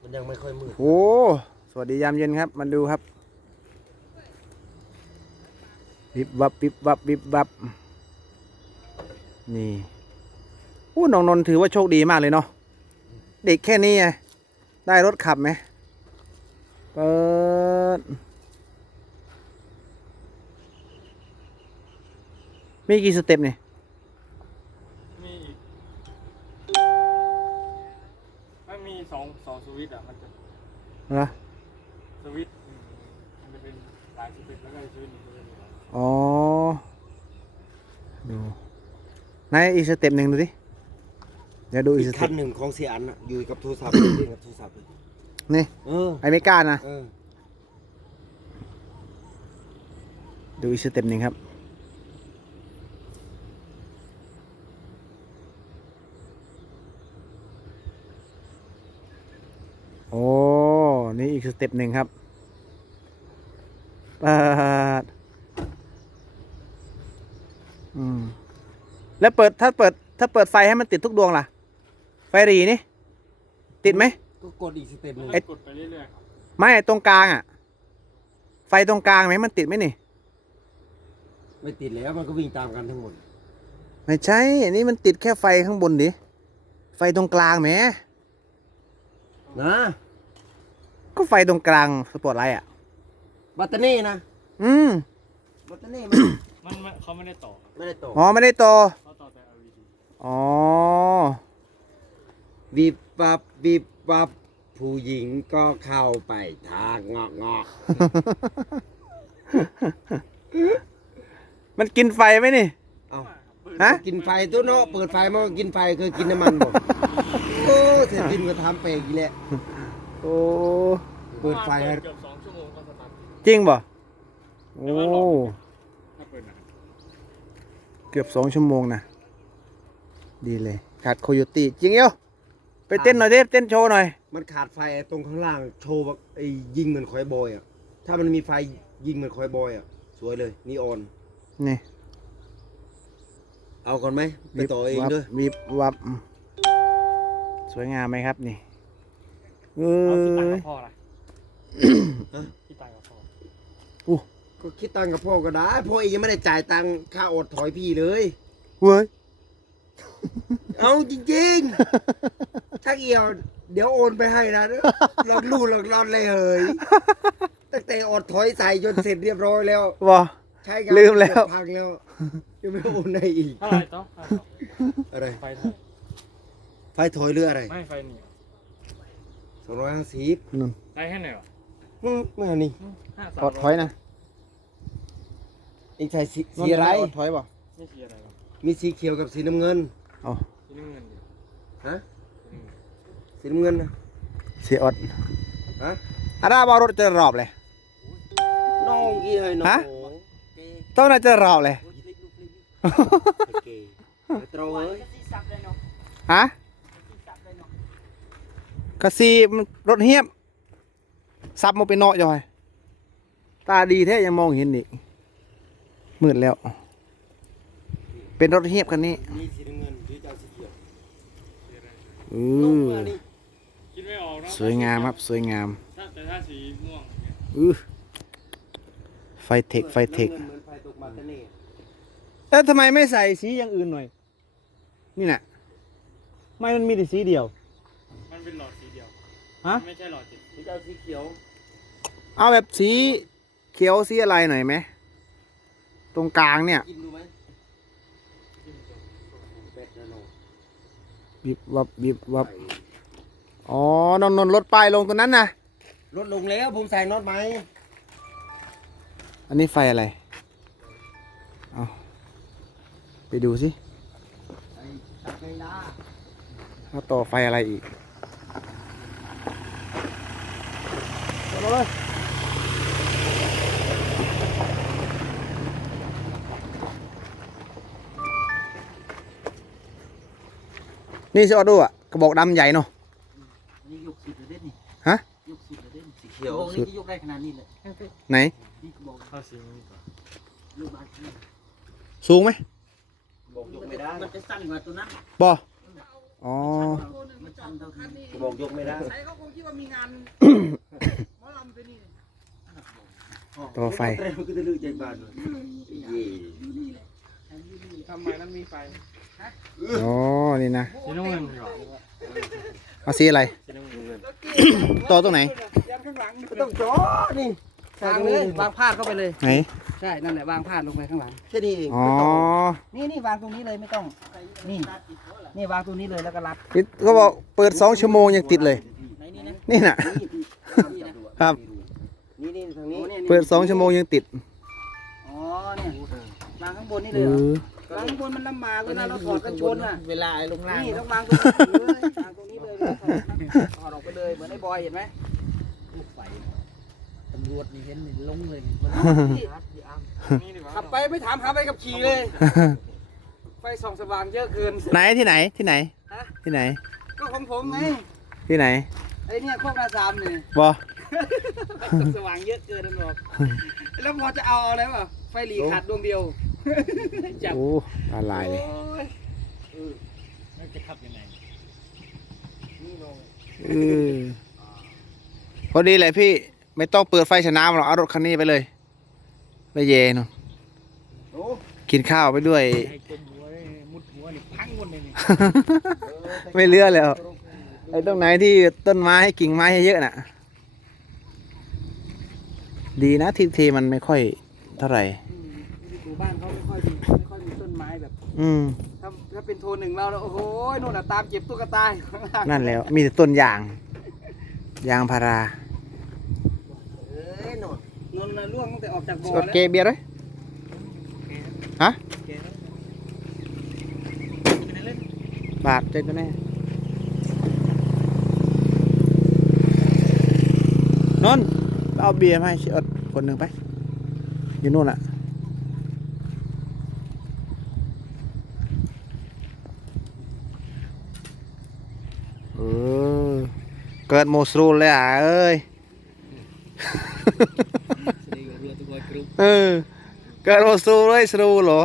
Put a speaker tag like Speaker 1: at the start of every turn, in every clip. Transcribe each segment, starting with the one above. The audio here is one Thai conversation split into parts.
Speaker 1: มันยังไม่ค่อยมืด
Speaker 2: โอ้สวัสดียามเย็นครับมาดูครับวิบวับวิบวับวิบวับนี่โอ้น้องนนท์ถือว่าโชคดีมากเลยเนาะเด็กแค่นี้ไงได้รถขับไหมเปิดมีกี่สเต็ปเนี่ย
Speaker 3: มีอีกมันมีสองสวิตช์อ่ะมันจะ
Speaker 2: เหรอ
Speaker 3: สวิตช์มันจะเป็นหลายสวิตช์แล้วก็สวิตช์หนึ่งจะเป็นหนึ่ง
Speaker 2: อ๋อดูไหนอีกสเต็ปหนึ่งดูดิเดี๋ยวดูอี
Speaker 1: อี
Speaker 2: ก
Speaker 1: ก
Speaker 2: ส
Speaker 1: คั
Speaker 2: เต็
Speaker 1: น
Speaker 2: ป
Speaker 1: หนึ่งของเสียอันน่ะอยู่กับโทรศัพท์ เล่นกับโทรศัพท์เลย
Speaker 2: นี่ ไอไม่กล้านะ ดูอีกสเต็ปหนึ่งครับโอ้นี่อีกสเต็ปหนึ่งครับเปิดแล้วถ้าเปิดไฟให้มันติดทุกดวงล่ะไฟหรี่นี่ติดไหม
Speaker 1: ก็กดอีกสเต็ปหนึ่ง
Speaker 3: กดไปเรื่อยๆครับ
Speaker 2: ไม่ตรงกลางอ่ะไฟตรงกลางไหมมันติดไหมนี่
Speaker 1: ไม่ติดแล้วมันก็วิ่งตามกันทั้งหมด
Speaker 2: ไม่ใช่อันนี้มันติดแค่ไฟข้างบนดิไฟตรงกลางแหม
Speaker 1: นะ
Speaker 2: ก็ไฟตรงกลางสปอตไลท์อ่ะ
Speaker 1: บัตเตอรี่นะ บัตเตอรี่
Speaker 3: มันเขาไม่ได้ต่อครับ
Speaker 1: ไม่ได้ต่อ
Speaker 2: อ๋อไม่ได้ต่อ
Speaker 3: เขาต่อแต่ LED
Speaker 2: อ๋อ
Speaker 1: วิบวับวิบวับผู้หญิงก็เข้าไปทางเงาะเงาะ
Speaker 2: มันกินไฟไหมนี่
Speaker 1: เอา
Speaker 2: ฮะ
Speaker 1: กินไฟตัวเนาะเปิดไฟมันก็กินไฟเคยกินน้ำมันบ่โอ้เสร็จกินก็ทำเปรกอีกแล้ว
Speaker 2: โอ้
Speaker 1: เปิดไฟให้
Speaker 3: เกือบ2 ชั่วโมงก็สตาร์ท
Speaker 2: จริงป่ะโอ้
Speaker 3: ถ้าเปิดหนัก
Speaker 2: เกือบ2 ชั่วโมงนะดีเลยขาดโคโยตี้จริงเอ้าไปเต้นหน่อยดิเต้นโชว์หน่อย
Speaker 1: มันขาดไฟตรงข้างล่างโชว์แบบไอ้ยิงเหมือนคอยบอยอ่ะถ้ามันมีไฟยิงเหมือนคอยบอยอ่ะสวยเลยนีออน
Speaker 2: นี่
Speaker 1: เอาก่อนไหมไปต่อเองด้วย
Speaker 2: วิบวับสวยงามไหมครับนี่เอ
Speaker 3: เอาที่ตัง
Speaker 2: อ
Speaker 3: กับพ่อละที่ตังกับพ่อ
Speaker 1: ก็คิดตังค์กับพ่อก็ได้พ่อเองยังไม่ได้จ่ายตังค่าอดถอยพี่เลย
Speaker 2: เว้ย
Speaker 1: เอาจริงๆ ถ้าเอี่ยวเดี๋ยวโอนไปให้นะลองลู่ลองรอนเลยเฮ้ยตั้งแต่อดถอยใส่จนเสร็จเรียบร้อยแล้ว
Speaker 2: บ่
Speaker 1: ใช่ครับ
Speaker 2: ลืมแล้ว
Speaker 1: พังแล้วยังไม่โอนให้อีก
Speaker 3: เท่าไหร่ต่อ
Speaker 1: อะไร
Speaker 3: ไฟไทย
Speaker 1: ไฟถอยหรืออะไร
Speaker 3: ไม่ไฟเหนียว
Speaker 1: 250
Speaker 2: นู่น
Speaker 3: ได้แค่ไหนวะ
Speaker 1: เมื่อนี่
Speaker 2: ถอยนะ
Speaker 1: เองใส่สีอะไร
Speaker 2: ถอยบ่
Speaker 3: ไม่สีอะไรหรอก
Speaker 1: มีสีเขียวกับสีน้ำเงิน
Speaker 2: อ๋อ
Speaker 3: สีน้ำเงินเดียว
Speaker 1: ฮะ
Speaker 3: สีน้ำเงิน
Speaker 1: สีน้ำเงินนะ
Speaker 2: เสียอด
Speaker 1: ฮะ
Speaker 2: อาดาบารถจะรอบเลย
Speaker 1: น้องกี่เฮ้ยน้อง
Speaker 2: ฮะ
Speaker 1: โอ้เก๋
Speaker 2: ต้องน่าจะรอบเลย
Speaker 1: เก๋ตรเอ้ย
Speaker 2: ฮะกะซีมันรถเฮียบซับมาเป็นเนาะจอยตาดีแท้ยังมองเห็นอีกมืดแล้ว เป็นรถเฮียบคันนี้
Speaker 1: นี่สีน้ำเงินหรือจะเอาสีเขียว
Speaker 2: อื
Speaker 1: น้อง
Speaker 2: อ
Speaker 1: เมื่อนี่
Speaker 3: คิดไม่ออกนะ
Speaker 2: สวยงามครับสวยงาม
Speaker 3: แต่ถ้าสีม่วงเนี่ย
Speaker 2: ไฟเทคไฟเทค
Speaker 1: น้ำงินเหมือนไฟตกมาตะเน่
Speaker 2: แล้วทำไมไม่ใส่สีอย่างอื่นหน่อย นี่น่ะไม่มันมีแต่สีเดียว
Speaker 3: มันเป็นหลอดสีเดียว
Speaker 2: ฮะ
Speaker 3: ไม่ใช่หลอดสี
Speaker 1: หรือจะเอาสีเขียว
Speaker 2: เอาแบบสีเขียวสีอะไรหน่อยไหมตรงกลางเนี่ย
Speaker 1: กินดูไหม
Speaker 3: ที่มันจะ
Speaker 1: เป็ดนะน้อง
Speaker 2: วิบวับวิบวับอ๋อ นนรถป้ายลงตรงนั้นนะ
Speaker 1: ลดลงแล้วผมใส่น็อตไหม
Speaker 2: อันนี้ไฟอะไร เอาไปดูสิ
Speaker 1: ใส่ตักไม่ได้
Speaker 2: ว่าต่อไฟอะไรอีกเอาเลยนี่สิออดูอ่ะกระบอกดำใหญ่เนาะ
Speaker 4: นี่ยกสุดเลยเด้นี่
Speaker 2: ฮะ
Speaker 4: ยกสุดเลยเด้นี่
Speaker 1: สีเขียว
Speaker 4: บอกนี่ก็ยกได้ขนาดนี้เลย
Speaker 2: ไหน
Speaker 4: นี่ก็บอก
Speaker 3: เข้าสีนี้ก่อน
Speaker 4: ลูกบาศก์นี่
Speaker 2: สูงไหม
Speaker 1: บอกยกไม่ได้
Speaker 4: มันจะสั้นกว่าตัวนั้น
Speaker 2: บออ๋อ
Speaker 4: มันสั้นเท่านี้
Speaker 1: บอกยกไม่ได้
Speaker 5: ใช้เขาคงคิดว่า
Speaker 4: ว่ามีงานหมอลำตัวนี้
Speaker 2: ต่อไฟ
Speaker 1: มันก็จะลือใจบ้านเลยเย่
Speaker 3: ทำไมนั้นมีไฟ
Speaker 2: อ๋อ นี่นะ
Speaker 3: สีน้ำเงินดีกว่า
Speaker 2: เอาสีอะไร
Speaker 3: สีน้ำเงิน
Speaker 2: ต่อตรงไหน
Speaker 4: ยันข้างหลัง
Speaker 1: ไม่ต้องจ่อนี่
Speaker 4: วางเลยวางพาดเข้าไปเลย
Speaker 2: ไหน
Speaker 4: ใช่นั่นแหละวางพาดลงไปข้างหลัง
Speaker 1: แค่นี้เอง
Speaker 2: อ๋อ
Speaker 4: นี่วางตรงนี้เลยไม่ต้องนี่นี่วางตรงนี้เลยแล้วก็รัด
Speaker 2: นี่ก็บอกเปิด2 ชั่วโมงยังติดเลย
Speaker 4: ไหนนี่นะ
Speaker 2: นี่น่ะ
Speaker 4: นี่นะครับ
Speaker 1: นี่ทางนี้
Speaker 4: โอ้เนี่ย
Speaker 2: เปิด2 ชั่วโมงยังติด
Speaker 4: อ๋อเนี่ยวางข้างบนนี่
Speaker 2: เอ
Speaker 4: เลยเหรอ
Speaker 2: อ
Speaker 4: วางข้างบนมันลำบากเวลาเราถอดกันชนอ่ะ
Speaker 5: เวลาไอ้ลงล่าง
Speaker 4: นี่ต้
Speaker 5: เนาะ
Speaker 4: องวางตรงนี้เลยวางตรงนี้เลยถอดออกไปเลยเหมือนไอ้บอยเห็นไหม
Speaker 5: ไฟตำรวจนี่เห็นนี่ลงเลย
Speaker 3: นี่ดีกว่า
Speaker 4: ขับไปไม่ถามหาไปกับขี่เลย ไฟส่องสว่างเยอะเกิน
Speaker 2: ไหนที่ไหนที่ไหน
Speaker 4: ฮะ
Speaker 2: ที่ไหน
Speaker 4: ก็ของผมไง
Speaker 2: ที่ไหน
Speaker 4: ไอ้เนี่ยโคกนาสามเนี่ย
Speaker 2: บอ
Speaker 4: สว่างเยอะเกินนั่นบอกแล้วพอจะเอาอะไรวะไฟหลีขาดดวงเดียวจับ
Speaker 2: โอ้ละลายเลย
Speaker 4: โอ้ย
Speaker 5: แล้วจะขับยังไง
Speaker 2: เออพอดีเลยพี่ ไม่ต้องเปิดไฟสนามหรอกเอารถคันนี้ไปเลย ไปเยนน
Speaker 1: โอ้
Speaker 2: กินข้าวไปด้วย
Speaker 5: ไอ้จมหัวเลยมุดหัวนี่พังหมดเลยนี่
Speaker 2: ไม่เลือกแล้วไอ้ตรงไหนที่ต้นไม้กิ่งไม้เยอะๆน่ะ ดีนะที่ทีมันไม่ค่อยเท่าไหร่
Speaker 4: หมู่บ้านเขาไม่ค่อยมีต้นไม้แบบ
Speaker 2: อืม
Speaker 4: ถ้าเป็นโทนหนึ่งเราแล้วโอ้โหนู่นน่ะตามเก็บตุ๊กตาอยู่ข้างล่าง
Speaker 2: นั่นแล้ว มีแต่ต้นยาง ยางพารา
Speaker 1: เอ้ยหนอน
Speaker 4: นนท์น่ะร่วงตั้งแต่ออกจากบ่อ
Speaker 2: สด
Speaker 4: แล้ว
Speaker 2: เกเบียร์เลยฮะบาทเจ๊ก็แน่นนท์เอาเบียร์มาให้ชิอดคนหนึ่งไป อยู่นู่นอ่ะ เออ เกิดโมสรูลเลยอ่ะเอ้ย
Speaker 5: แสดงว่าเรือตัวกรุ๊ป
Speaker 2: เออ เกิดโมสรูลเลยสรูลเหรอ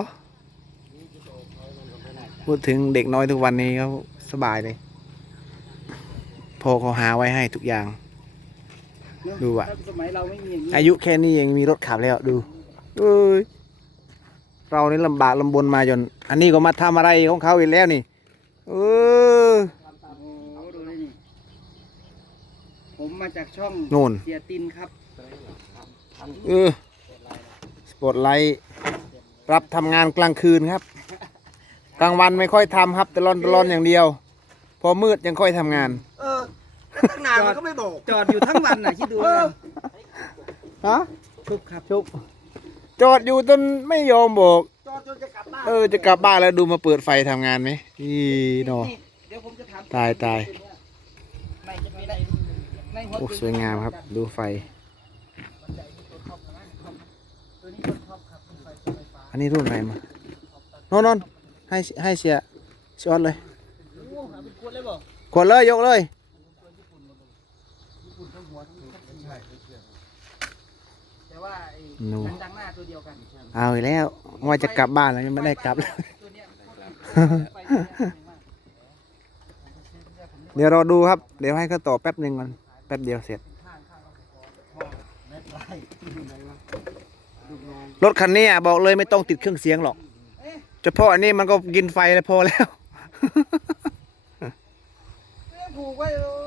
Speaker 2: พูดถึงเด็กน้อยทุกวันนี้เขาสบายเลยพ่อเขาหาไว้ให้ทุกอย่าง ดูอะ
Speaker 4: ถ้าสมัยเราไม่มีอย่างนี้
Speaker 2: อายุแค่นี้ยังมีรถขับแล้วดูเอ้ยเรานี่ลำบากลำบนมาจน อันนี้ก็มาทำอะไรของเขาอีกแล้วนี่เออ
Speaker 4: โอ้โหดูเลยนี่ผมมาจากช่อง
Speaker 2: นู่น
Speaker 4: เสียตินครับ
Speaker 2: เออสปอตไลท์รับทำงานกลางคืนครับ กลางวันไม่ค่อยทำครับแต่ร้อนอย่างเดียว พอมืดยังค่อยทำงาน
Speaker 1: เออแล้วตั้งนานมันก็ไม่บอก
Speaker 4: จอดอยู่ทั้งวันน่ะคิดดูแล้วกัน
Speaker 2: ฮะ
Speaker 4: ชุบครับ
Speaker 2: ชุบจอดอยู่จนไม่ยอมบอก
Speaker 1: จอดจนจะกลับบ้าน
Speaker 2: จะกลับบ้านแล้วดูมาเปิดไฟทำงานไหมอีโน
Speaker 4: นี่เดี๋ยวผมจะถาม
Speaker 2: ตาย
Speaker 4: ในจะมีในหัว
Speaker 2: โอ้สวยงามครับ ดูไฟ
Speaker 4: ตัวนี้ต้นท็อปครับต้นไฟฟ้า
Speaker 2: อันนี้รุ่นอะไรมาโนนให้เสียชอตเลย
Speaker 4: โอ้หาเป็นขวดเลยบอก
Speaker 2: ขวดเลยยกเลย
Speaker 4: แต่ว่าไอ้
Speaker 2: หนู
Speaker 4: คันดังหน้าตัวเดียวกัน
Speaker 2: เอาอีกแล้วว่าจะกลับบ้านแล้วยังไม่ได้กลับเลย
Speaker 4: ตัวเนี้ยไฟตัวเนี้ย
Speaker 2: เดี๋ยวเราดูครับ เดี๋ยวให้เขาต่อแป๊บหนึ่งก่อนแป๊บเดียวเสร็จ รถคันนี้อ่ะบอกเลยไม่ต้องติดเครื่องเสียงหรอก เฉพาะอันนี้มันก็กินไฟแล้วพอแล้ว
Speaker 4: ผูกไว้เออ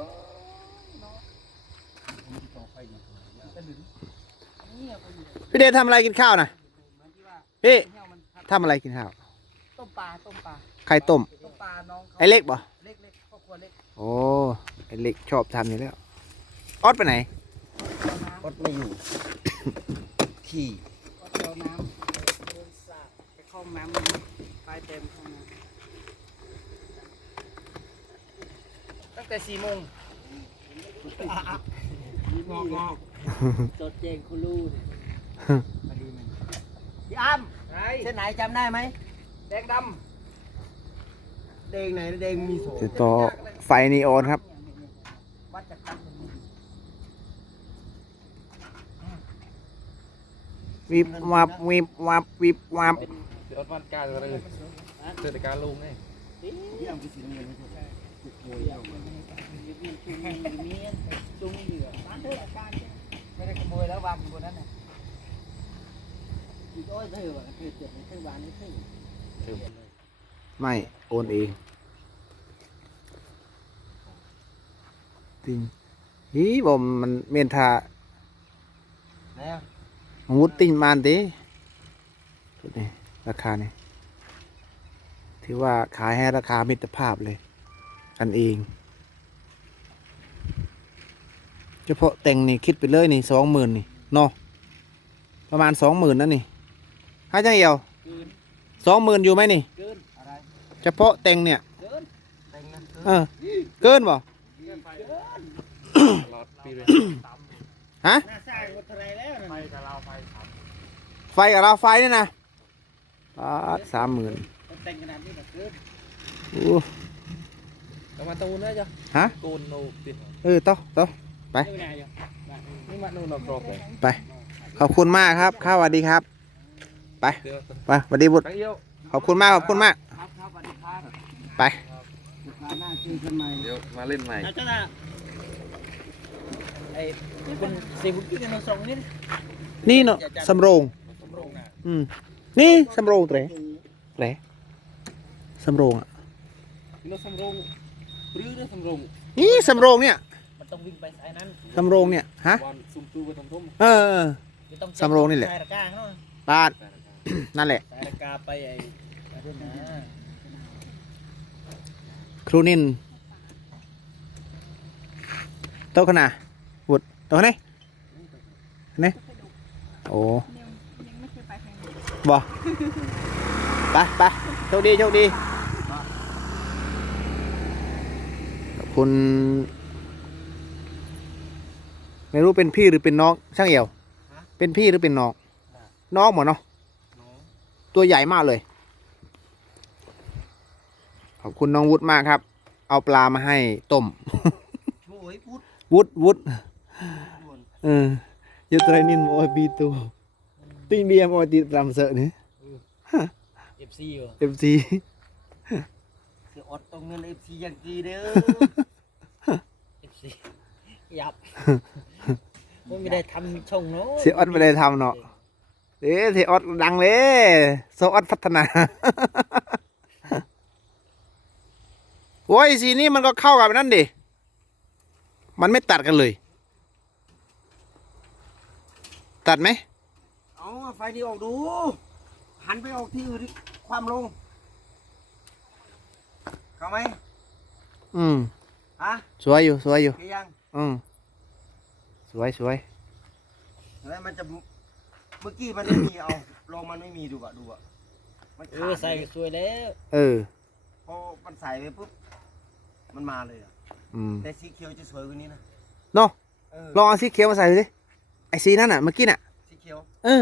Speaker 2: พี่เดชทำอะไรกินข้าวนะพี่ทำอะไรกินข้าว
Speaker 4: ต้มปลาต้มปลา
Speaker 2: ไข่ต้ม
Speaker 4: ต้มปลาน้องเขา
Speaker 2: ไอ้เล็กบ่
Speaker 4: เล็กครอบครัวเล็ก
Speaker 2: โอ้ไอ้เล็กชอบทำอยู่แล้วออดไปไหน
Speaker 1: รถไม่อยู่ ที่
Speaker 4: ก็เอาน้ำเดินสระไปเข้าห้องน้ำปลายเต็มห้องน้ำตั้งแต่4 โมง
Speaker 5: จดแจ้งคุณลูก
Speaker 1: พี่อ้ำ
Speaker 4: ไร
Speaker 1: เส้นไหนจำได้ไหม
Speaker 4: แดงด
Speaker 1: แดงไหนแดงมีโส
Speaker 2: ติดต่อไฟนีออนครับ
Speaker 4: ำวัดจากตั้ง
Speaker 2: วิบวับวิบวับวิบวับ
Speaker 3: เดี๋ยววัดการอะไรเกิดการลุงไง
Speaker 1: พี่อ้ำคือสีน้ำเงินไม่ใช่
Speaker 5: มีเมียนจุงมีเมียนจุงเหยื่อบ้านเธออาการไม่ได้ขโมยแล้ววางอยู่บนนั้นน่ะอีกอ้อยเธอว่ะเธอเจ็บในเธอวานนี้เธอ
Speaker 2: ไม่โอนเองจริงฮีบอมมันเมนทา
Speaker 1: แล้ว
Speaker 2: มังวุฒติงมานติตัวนี้ราคานี่ถือว่าขายให้ราคามิตรภาพเลยกันเองเฉพาะแต่งนี่คิดไปเลยนี่20,000นี่เนาะประมาณ20,000นั่นนี่ให้จังเอียว
Speaker 5: เกิน
Speaker 2: 20,000อยู่ไหมนี่
Speaker 5: เกิน
Speaker 1: อะไร
Speaker 2: เฉพาะแต่งเนี่ย
Speaker 5: เกิน
Speaker 1: แต่งนะ
Speaker 2: เออเกินบ่
Speaker 3: ตลอดปีเลย
Speaker 2: ฮะ
Speaker 5: หน้าสร้างหมดอะไรแล้ว
Speaker 3: ไฟ
Speaker 5: นะ
Speaker 3: กับเราไฟสาม
Speaker 2: ไฟกับเราไฟนี่นะ30,000
Speaker 5: แต่งขนาดนี้แบบเกิน
Speaker 2: อู้
Speaker 5: แต่มาตูนด้วยจ้ะ
Speaker 2: ฮะ
Speaker 5: โกนโนปิด
Speaker 2: ต่อไป
Speaker 5: ไม่ไงจ้ะนี่มาโนนกรอบเลย
Speaker 2: ไปขอบคุณมากครับข้าวสวัสดีครับไปไปสวัสดีบุตร
Speaker 3: ไปเอี้ยว
Speaker 2: ขอบคุณมากขอบคุณมาก
Speaker 5: ครับครับสวัสดีครับ
Speaker 2: ไป
Speaker 1: มาหน้าเจอกันใหม่
Speaker 3: เดี๋ยวมาเล่นใหม่
Speaker 5: อาจารย์ไอ้เป็นเซบุกี้กันสองนี่
Speaker 2: นี่เนาะสำโรง
Speaker 5: สมรงนะ
Speaker 2: นี่สำโรงเต๋เต๋สำโรงอ่ะ
Speaker 5: นี่สมรงหรือนี่สมรง
Speaker 2: นี่สำโรงเนี่ย
Speaker 5: มันต้องวิ่งไปสายนั้น
Speaker 2: สำโรงเนี่ยฮะ
Speaker 3: วันซุ่มตู้ไปทำทุ่ม
Speaker 2: เออ
Speaker 5: จะต้อง
Speaker 2: สำโรงนี่แหละ
Speaker 5: สายระกาเนาะ
Speaker 2: บ้าน นั่นแหละ
Speaker 5: สายระกาไปไอ้อะไรนะ
Speaker 2: ครูนินโต๊ะขนาดบุตรโต๊ะไหนนี่โอ้บ่ไปโชคดีขอบคุณไม่รู้เป็นพี่หรือเป็นน้องช่างเอี่ยว เป็นพี่หรือเป็นน้อง น้องหมดเนาะตัวใหญ่มากเลย ขอบคุณน้องวุฒิมากครับ เอาปลามาให้ต้ม
Speaker 1: ช่วยพูด
Speaker 2: วุฒิยุตรนินโมอปีตูติ้งเดียมโมอตีตามเสอะนี่
Speaker 5: เอฟซีอยู่
Speaker 2: FC
Speaker 1: เสียอดต้องเงิน FC อย่างกีเด้อ
Speaker 5: เอฟซียับไม่ได้ทำช่องเนาะ
Speaker 2: เสียออดไม่ได้ทำเนาะเสียออดดังเลยโซออดพัฒนา โอ้ยสีนี้มันก็เข้ากับนั่นดิมันไม่ตัดกันเลย ตัดไหม
Speaker 1: เอาไฟนี่ออกดู หันไปออกที่อื่นความลง เข้าไหม ฮะ
Speaker 2: สวยอยู่
Speaker 1: เกี่ยัง
Speaker 2: สวย
Speaker 1: แล้วมันจะ เมื่อกี้มันไม่มีเอา ลงมันไม่มีดูอ่ะมันขาด
Speaker 5: ใส่สวยแล้ว
Speaker 1: พอมันใส่ไปปุ๊บ มันมาเลยอ่ะ แต่สีเขียวจะสวยกว่านี้นะ
Speaker 2: เนาะ
Speaker 1: เออ
Speaker 2: ลองเอาสีเขียวมาใส่ดูดิไอสีนั่นน่ะเมื่อกี้น่ะ
Speaker 1: สีเขียว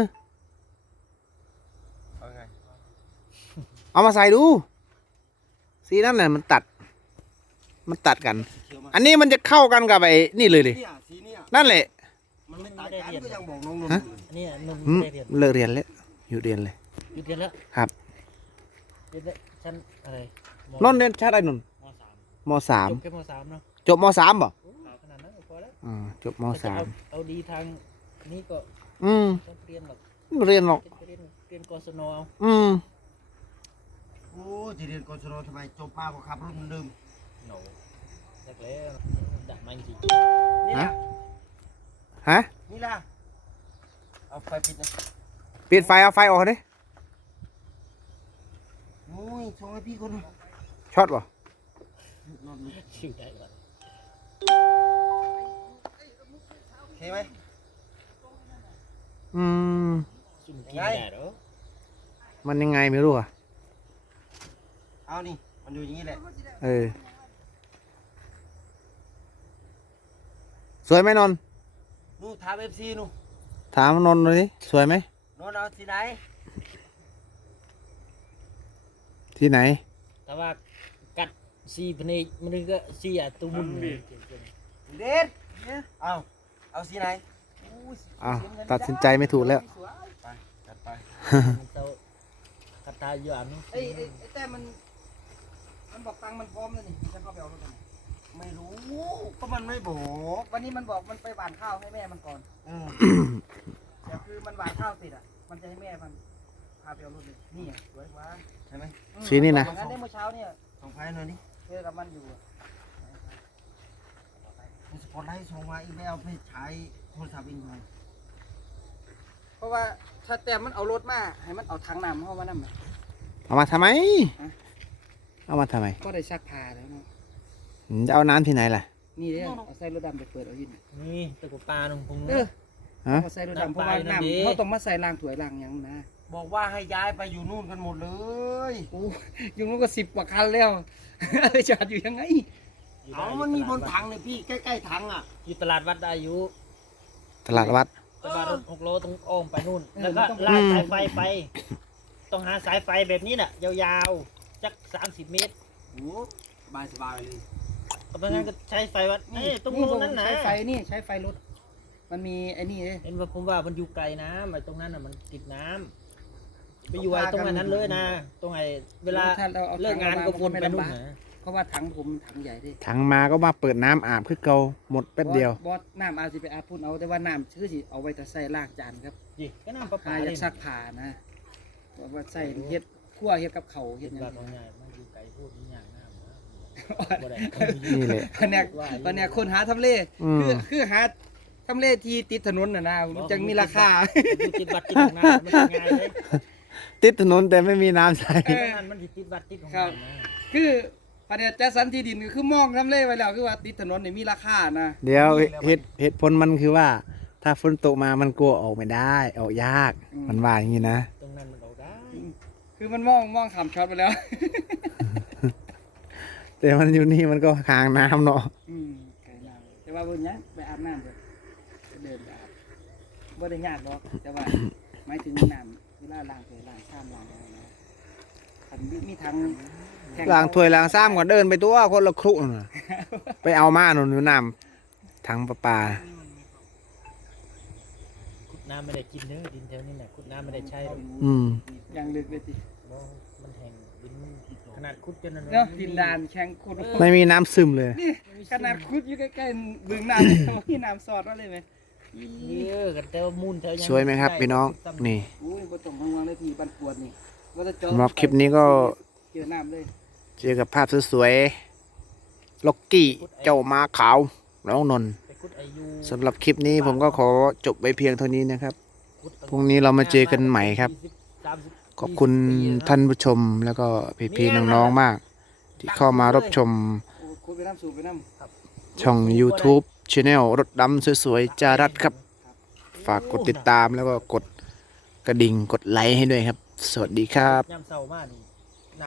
Speaker 1: เอาไง
Speaker 2: เอามาใส่ดู สีนั่นน่ะมันตัดกัน
Speaker 1: สีเขียวมา
Speaker 2: อันนี้มันจะเข้ากันกับไอ้นี่เลยดิ
Speaker 1: เนี่ยสีเนี่ย
Speaker 2: นั่นแหละ
Speaker 1: มันไม่ตัดกันก็ยังบอกน้องนน
Speaker 2: ฮะ
Speaker 1: ท์อยู่
Speaker 5: อันนี้นุ่ม
Speaker 2: อืม
Speaker 5: ได้เรียน
Speaker 2: เลิกเรียนแล้วอยู่เรียนเลย
Speaker 5: หยุดเรียนแล้ว
Speaker 2: ครับ
Speaker 5: เรียนได้ชั้นอะไร
Speaker 2: นนท์เรียนชาติอะไรนนท์
Speaker 5: มสาม
Speaker 2: ม.3
Speaker 5: จบแค่มสามเนาะ
Speaker 2: จบม.3บ่
Speaker 5: เอาขนาดนั้นก็พอแล้ว
Speaker 2: จบม.
Speaker 5: ถ้าจะเอาดีทางนี้ก็
Speaker 2: อืม
Speaker 5: ต้องเรียนแบบ
Speaker 2: เรียนหรอก
Speaker 5: เรียนกศนเอา
Speaker 1: โอ้ยที่เรียนกศนทำไมจบมาก็ขับรถเหมือนเดิม
Speaker 5: โหนูแรกแล้วดักมันจริง
Speaker 1: นี่ล่ะ
Speaker 2: ฮะ
Speaker 1: นี่ล่ะ เอาไฟปิดนะ
Speaker 2: ปิดไฟเอาไฟออกดิ
Speaker 1: โอ้ยส่งให้พี่คนหนึง
Speaker 2: ช็อตบ่
Speaker 1: นอนดู
Speaker 5: ชื่อได้ก่อน
Speaker 1: โอเคไหม
Speaker 5: ซุ่มกินได้เหรอ
Speaker 2: มันยังไงไม่รู้อ่ะ
Speaker 1: เอานี่ มันอยู่อย่างนี้แหละ
Speaker 2: สวยไหมนนท์
Speaker 1: นู่นถามFC นู่น
Speaker 2: ถามนนท์หน่อยดิสวยไหม
Speaker 1: นนท์เอาสีไหน
Speaker 2: ที่ไหน
Speaker 5: แต่ว่ากัดซีพเนจมันก็ซีอ่ะตุ้มุน
Speaker 1: เด็ดเนี่ยเอาสีไหนอู้สี
Speaker 2: อ้าว
Speaker 1: สีเงิน
Speaker 2: ตัดสินใจไม่ถูกแล้ว
Speaker 1: ไปจัดไป
Speaker 5: มันเตาคาตาอยู่อันนี้
Speaker 1: ไอ้แต้มมันบอกตังค์มันพร้อมแล้วนี่จะเข้าไปเอารถกันไม่รู้ก็มันไม่บอก
Speaker 4: วันนี้มันบอกมันไปหว่านข้าวให้แม่มันก่อน
Speaker 1: เออ
Speaker 4: เดี๋ยวคือมันหว่านข้าวเสร็จอ่ะมันจะให้แม่มันพาไปเอารถเลยนี่ไงสวยกว่า
Speaker 1: ใช่ไหม
Speaker 2: สีนี่นะ
Speaker 4: งั้นได้เมื่อเช้าเนี่ย
Speaker 1: ส่งไฟหน่อยดิ
Speaker 4: เจอกับมันอยู่อะ
Speaker 1: มีสปอตไลท์ส่งมาอีกไม่เอาไปใช้โทรศัพท์อีกหน่อย
Speaker 4: เพราะว่าถ้าแต่มันเอารถมาให้มันเอาถังน้ำเข้ามานั่น
Speaker 2: เอามาทำไม
Speaker 4: ฮะ
Speaker 2: เอามาทำไม
Speaker 4: ก็ได้ซักผ้าแล้วเนาะ
Speaker 2: จะเอาน้ำที่ไหนล่ะ
Speaker 4: นี่เด้เอาใส่รถดำไปเปิดเอายิน
Speaker 5: นี่ตะกุปลาหนุ่มพุง
Speaker 4: เอ
Speaker 5: นะ
Speaker 4: อ
Speaker 2: ฮะ
Speaker 4: เอาใส่รถดำเพราะว่า
Speaker 5: น้ำไปนั่นดิ
Speaker 4: น้ำเขาต้องมาใส่ล้างถ้วยล้างหยังนะ
Speaker 1: บอกว่าให้ย้ายไปอยู่นู่นกันหมดเลย
Speaker 4: โอ้ยุงนู้นก็10 กว่าคันแล้ว ไปจอดอยู่ยังไง
Speaker 1: เอามันมีบนถังเลยพี่ใกล้ๆถังอ่ะ
Speaker 5: อยู่ตลาดวัดได้อยู่
Speaker 2: ตลาดวัด
Speaker 5: ตลาดรถ6 โลต้องอ้อมไปนู่นแล้วก็ลากสายไฟไป ต้องหาสายไฟแบบนี้น่ะยาวๆจัก30 เมตร
Speaker 1: โอ้สบายเลย
Speaker 5: เพราะงั้นก็ใช้ไฟวัดนี่ตรงนู้นนั่นนะ
Speaker 4: ใช้ไฟนี่ใช้ไฟรถมันมีไอ้นี่เลย
Speaker 5: เห็นว่าผมว่ามันอยู่ไกลน้ำไอ้ตรงนั้นน่ะมันติดน้ำไปอยู่ไอ้ตรงนั้นเลยนะ ตรงไอ้เวลา
Speaker 4: ถ้าเราเอา
Speaker 5: เลิกงานก็วนไปนู่นนะ
Speaker 4: เพราะว่าถังผมถังใหญ่ดิ
Speaker 2: ถังมาก็มาเปิดน้ำอาบคือเก่าหมดแป๊บเดียว
Speaker 4: บอสน้ำอาจจะไปอาบพุ่นเอาแต่ว่าน้ำชื่อสิเอาไว้แต่ใส่ล้างจานครับ
Speaker 5: ยี่ก็น้ำประ
Speaker 4: พา
Speaker 5: ปา
Speaker 4: อยา
Speaker 5: เล
Speaker 4: ก
Speaker 5: ย
Speaker 4: ซักผ้านะบอกว่าใส่เฮ็ดคั่วเฮ็ดกับเขาวเฮ็
Speaker 5: เห็
Speaker 4: ด
Speaker 5: น
Speaker 4: หยั
Speaker 5: แบบ
Speaker 4: ง
Speaker 5: ของใหญ่มันอยู่ไกลพูดนี่อย่างน้ำนะบ่ได้
Speaker 2: นี่เลย
Speaker 4: แผนกแผนกคนหาทำเล
Speaker 2: อืม
Speaker 4: คือหาทำเลที่ติดถนนน่ะนะมันจังมีราคา
Speaker 5: อยู่ติดวัดติดของน้ำมันเป็นไงเลย
Speaker 2: ติดถนนแต่ไม่มีน้ำใช้
Speaker 4: เออ
Speaker 5: นั่นมันติดวัดติดของ
Speaker 4: ครับ
Speaker 5: น้ำนะ
Speaker 4: คือแผนกจัดสรรที่ดินก็คือมองทำเลไว้แล้วคือว่าติดถนนนี่มีราคานะ
Speaker 2: เดี๋ยวเหตุผลมันคือว่า ถ้าฝนตกมามันกลัวออกไม่ได้ ออกยาก มันว่าอย่างนี้นะ
Speaker 5: ตรงนั้นมันเอาได้
Speaker 4: คือมันมองขำช็อตไปแล้ว
Speaker 2: แต่มันอยู่นี่มันก็คางน้ำเนาะ
Speaker 4: ไกลน้ำแต่ว่าบนนี้ไปอาบน้ำเลยไปเดินไปอาบบ่ได้ยากหรอกแต่ว่าหมายถึงน้ำเวลาล้างถ้วยล้างชามล้างอะไรนะคันมีทั้งแท
Speaker 2: ล้างถ้วยล้างซ้ำก่อนเดินไปตัวคนละครุน่ะไปเอามาหนุนอยู่น้ำถังประปา
Speaker 5: ขุดน้ำไม่ได้กินเด้อดินแถวนี้แหละขุดน้ำไม่ได้ใช้หรอก
Speaker 2: อืม
Speaker 4: อย่างลึกเลยที
Speaker 5: บ่มันแห้งดินขนาดขุดจน
Speaker 4: เนาะดินดานแข็งขุด
Speaker 2: ไม่มีน้ำซึมเลย
Speaker 4: นี่ขนาดขุดอยู่ใกล้ๆบึงน้ำมีน้ำสอดมาเลยไหม
Speaker 5: เยอะกันแต่ว่ามูลแถวยัง
Speaker 2: สวยไหมครับพี่น้อง นี่
Speaker 4: โอ้ยบ่ต้องห่วงเลยทีบันปวดนี่ว่าจะเจาะ
Speaker 2: สำหรับคลิปนี้ก็
Speaker 4: เจอน้ำเลย
Speaker 2: เจอกับภาพสวยๆล็อกกี้เจ้าม้าขาวน้องนนท์
Speaker 5: ไปขุดไอายุ
Speaker 2: สำหรับคลิปนี้ผมก็ขอจบไว้เพียงเท่านี้นะครับ พรุ่งนี้เรามาเจอกันใหม่ครับ ขอบคุณท่านผู้ชมแล้วก็พี่ๆน้องๆมาก ที่เข้ามารับชม
Speaker 4: โอ้ขุดไปน้ำสูบไปน้ำ
Speaker 2: ช่อง YouTube Channel รถดำสวยๆจารัดครับ ฝากกดติดตามแล้วก็กดกระดิ่งกดไลค์ให้ด้วยครับ สวัสดีครับ
Speaker 5: ยามเช้ามานี่